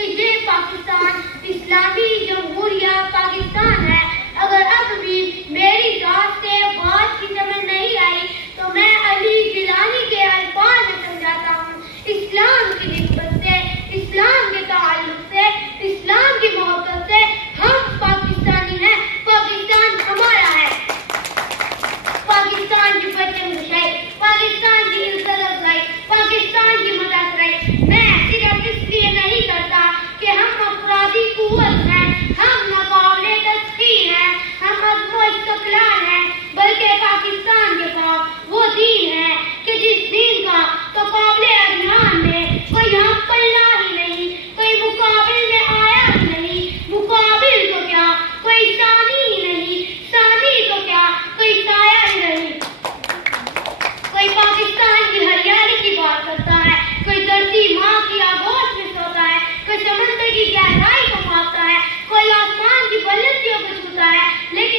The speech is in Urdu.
کہ یہ پاکستان اسلامی جمہوریہ پاکستان ہے۔ اگر اب بھی میری ذات سے بات کی سمجھ نہیں آئی تو میں علی گیلانی کے الفاظ میں سمجھاتا ہوں۔ اسلام کی نسبت سے، اسلام کے تعلق سے، اسلام کی محبت سے ہم پاکستانی ہیں۔ پاکستان ہمارا ہے۔ پاکستان کی پرچم کشائی، پاکستان کی عزت افزائی، پاکستان کی مدد کرائی میں صرف اس لیے نہیں کرتا کہ ہم افرادی قوت ہیں، ہم ناقابل تسخیر ہیں، ہم عزم و استقلال ہیں، بلکہ پاکستان کے پاس وہ دین ہے کہ جس دین کا تو قابل ادھیان میں کوئی ہم پلہ ہی نہیں، کوئی مقابل میں آیا ہی نہیں، مقابل تو کیا کوئی ثانی ہی نہیں، ثانی تو کیا کوئی سایہ ہی نہیں۔ کوئی پاکستان کی ہریالی کی بات کرتا ہے، کوئی دھرتی ماں کی آغوش میں سوتا ہے، کوئی سمندر کی گہرائی کو پاتا ہے، کوئی آسمان کی بلندیوں کو چھوتا ہے، لیکن